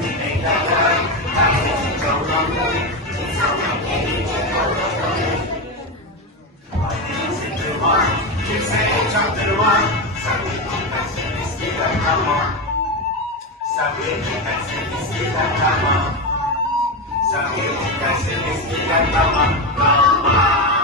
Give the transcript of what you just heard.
你未夠量，但係做落去，超人嘅意見好多對。I didn't the one, you say jump to the one, so we can see this kid come on, so we can see this kid come on, so we can see this kid come on, come on.